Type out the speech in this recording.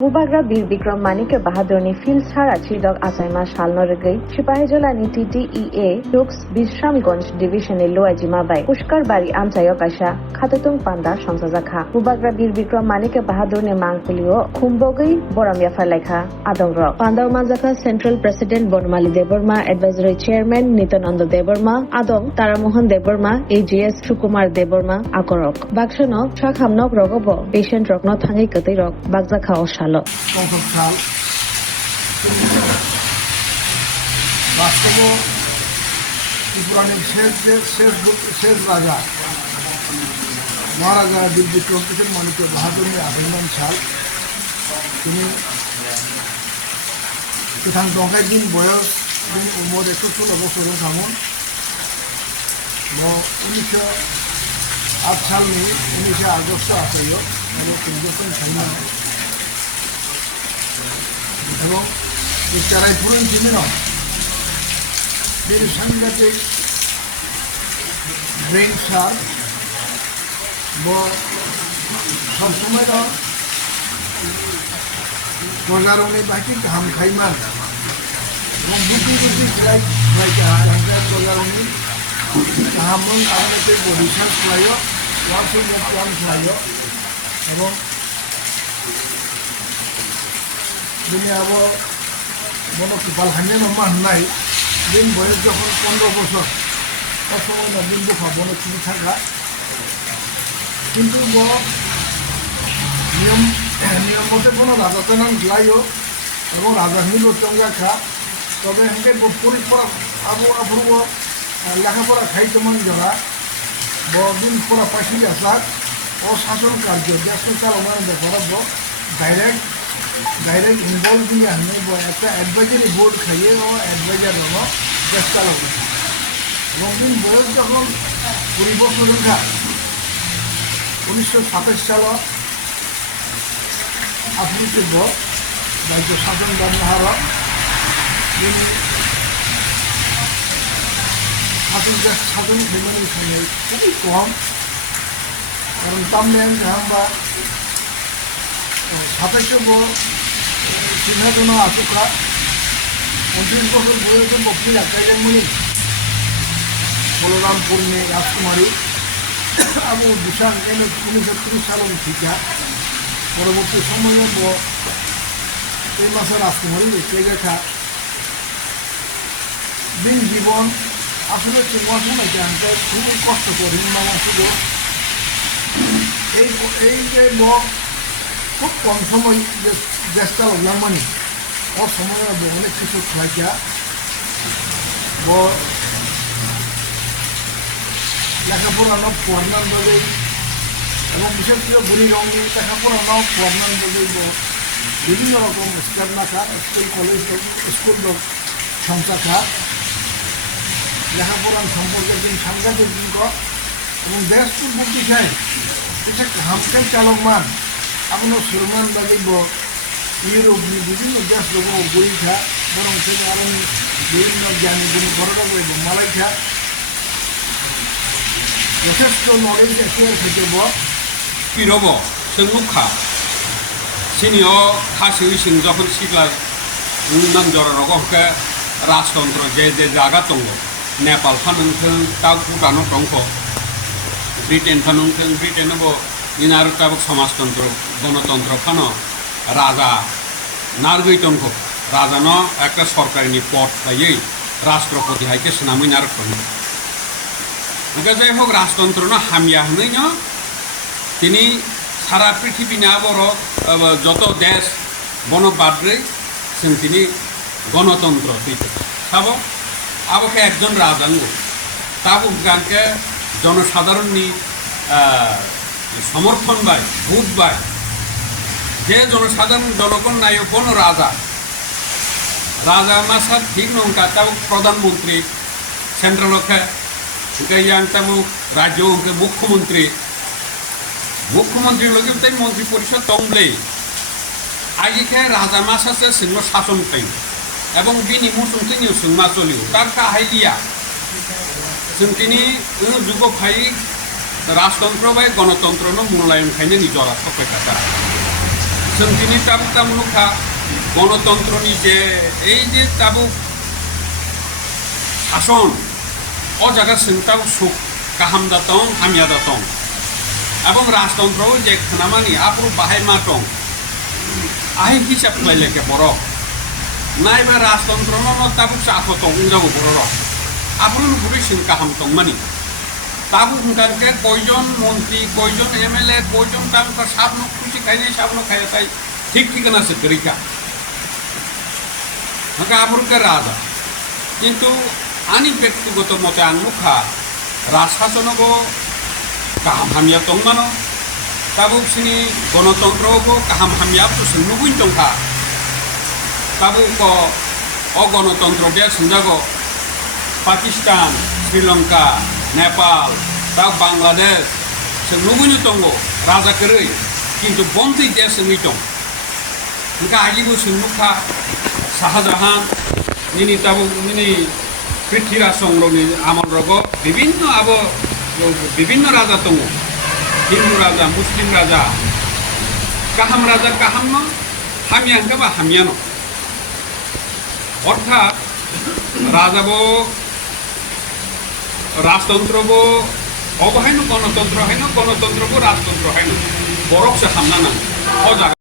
Mubagra Bir Bikram Manik Bahadurni Fil Sara Chidok Asaima Shalnorgay Shipahijolani TTEA Dux Bishamgonj Division Loajima Bai Pushkar Bari Amchayokasha Khatatung Panda Shomsazakha Mubagra Bir Bikram Manik Bahadurni Mangpulio Khumbogai Boramya Falekha Adongrok Pandau Mazaka Central President Bonmali Deborma Advisory Chairman Nitananda Deborma Adong Taramohan Deborma AGS Shukumar Deborma Akorok Bakshono Shakhamnok Rogobo Patient Rokno Thangi Katirok Bagzakha Osha সংসদ সাল বাস্তব ত্রিপুরানের শেষ রাজা মহারাজা বীর বিক্রম কিশোর মানিক্য বাহাদুরের আগমন সাল তিনি বিধান দঙ্গাই দিন বয়স তিনি উমর 116 বছর থামুন 1908 সালनि 19 আগস্ট আসল এবং তিনজন সাইমান এবং চারাই পুরন চিহ্ন বীর সাংঘাতিক ব্রেন সার সবসময় প্রজারণে বাকি ঘাম খাইমান এবং বুদ্ধি বুদ্ধি ফ্লাই প্রজারণে ঘামন আপনাকে রিসার্চ ফ্লাইও ওয়ার্সিং প্ল্যান ফ্লাইও এবং দিনে আবার মনে কৃপাল হানিয়ে নমা হান্নাই দিন বয়স যখন 15 বছর তার সময় না দিন বোখা বনে চিনি থাকা কিন্তু নিয়ম মতে কোনো রাজাতানান গ্লাইও এবং রাজাহিনী চঙ্গা খা তবে হেঁকে পরীক্ষা আবু লেখাপড়া খাইতমান যারা দিন পড়া পাশি আসার অশাসন কার্য দেশ চালনার ব্যাপার ডাইরেক্ট ইনভলভ দিয়ে আমি একটা অ্যাডভাইজারি বোর্ড খাইয়ে ও অ্যাডভাইজার হলো দেশ চালনা এবং দিন বয়স যখন 20 বছর রেখা 1927 সাল আপনি চলব রাজ্য শাসন ব্যবহার তিনি শাসন ফ্যামিলির সঙ্গে খুবই কম কারণ তামলেন জাহাম্বা 27 সিংহাসন আসুকা 29 বছর বয়সে বক্তি আকাইমণি বলরামপুরে রাজকুমারী আবু বিশাল 1930 সালের টিকা পরবর্তী সময়ে এই মাসে রাজকুমারী রেখে দেখা দিন জীবন আসলে তোমার সময় জানতে খুবই কষ্টকর হিমা ছিল এই যে খুব কম সময় দেশ চালাম মানে অসময় অনেক কিছু খাইকা লেখাপড়ানো পড়ানোর বলে এবং বিশেষ করে বুড়ি রঙে লেখাপড়ানো পড়ানোর বলে বিভিন্ন রকম স্কুল নাকা স্কুল কলেজ স্কুল সংস্থা খা লেখাপড়ার সম্পর্কে দিন সাংঘাতিক দিন এবং দেশ বুদ্ধি খায় এসে হামকাই চালক মান আপনার সুরমান বাগিব ইউরোপ বিভিন্ন দেশ দেবো বই খা বরং সেটা আরো বিভিন্ন জ্ঞানী যিনি বড়রা করব মালাই খা যথেষ্ট নলেজ এসে থেকে পিরব সেংলুখা সিনিয় খাসি সিং যখন সিগলা নামজরকে রাজতন্ত্র যে জায়গা দङ नेपाल फानोंथों दा भुटानाव दंख ब्रिटेन फानोंथों ब्रिटेनावबो इनारु ताबक समाजतंत्र गणतंत्र फानो राजा नारगै दंख राजानो একটা সরকারি পদ পাইয়ে রাষ্ট্রপতি হাইকে স্নামিন আর কোন ওকে যাই হোক রাজতন্ত্র না হামিয়া হনই না তিনি সারা পৃথিবী না বড় যত দেশ বনবাদ্রে তিনি গণতন্ত্র দিতে সাবো আবকে একজন রাজাঙ্গ তাবো গানকে জনসাধারণনি সমর্থন বাই ভোট বাই যে জনসাধারণ জনগণ নাই কোনো রাজা মাসা ঠিক নঙ্কা তাবো প্রধানমন্ত্রী সেন্ট্রাল ওকে গাইয়াং তাবো রাজ্য ওকে মুখ্যমন্ত্রী লগে তাই মন্ত্রী পরিষদ দংলে আইকে রাজা মাসাসে সিংহ শাসন পাই এবং বিনি মুসুমতিনিও সিংমা চলিও তার কাহাইলিয়া जों दिनै जुग फाइ राजतंत्र बाय गणतंत्र मূল্যায়ন खायनो নিজরা सफायखाता जों दिनै ताबुक तामुलुखा गणतन्त्रनि जे এই যে তাবুক শাসন ও জায়গা जों সুখ কাহাম দাতং হামিয়া দাতং এবং রাজতন্ত্র যে খানামানি আপনি বাহাই মা দं আহি হিসাব লাইলেকে বড় নাইবা রাজতন্ত্র তাবুক চাফ দं উনজাগো বড় আপনি নুপুরি जों কাহাম দं মানি তাবুক হুঙ্কারকে কয়জন মন্ত্রী কয়জন এমএলএ কয়জন তামকা সাবনো খুশি খাইনি সাবনো খাই তাই ঠিক ঠিকানা আছে গরিকা হাঁকা আপরুকে রাজা কিন্তু আনি ব্যক্তিগত মতে আনমুখা রাজশাসনবো কাহাম হামিয়া দं মানো তাবুক সিনি গণতন্ত্রবো কাহাম হামিয়া তো নুবুই দंखा তাবুক অ গণতন্ত্র বে সিনজাগো পাকিস্তান শ্রীলঙ্কা नेपाल दा बांग्लादेश जों नुबुनो दङ राजाखोरै किन्तु बन्दै देश जोंनि दं ओंखा आगिबो सोंनुखा शाहजहान निनि ताबु निनि पृथ्वीराज चंद्रनि आमल रग বিভিন্ন राजा दङ हिन्दू राजा मुस्लिम राजा काहाम न हामिया हंखाबा हामिया न अर्थात राजाबो রাজতন্ত্রবো অবহাইনো গণতন্ত্র হাইনো গণতন্ত্রবো রাজতন্ত্র হাইনো বরকসে হামনা না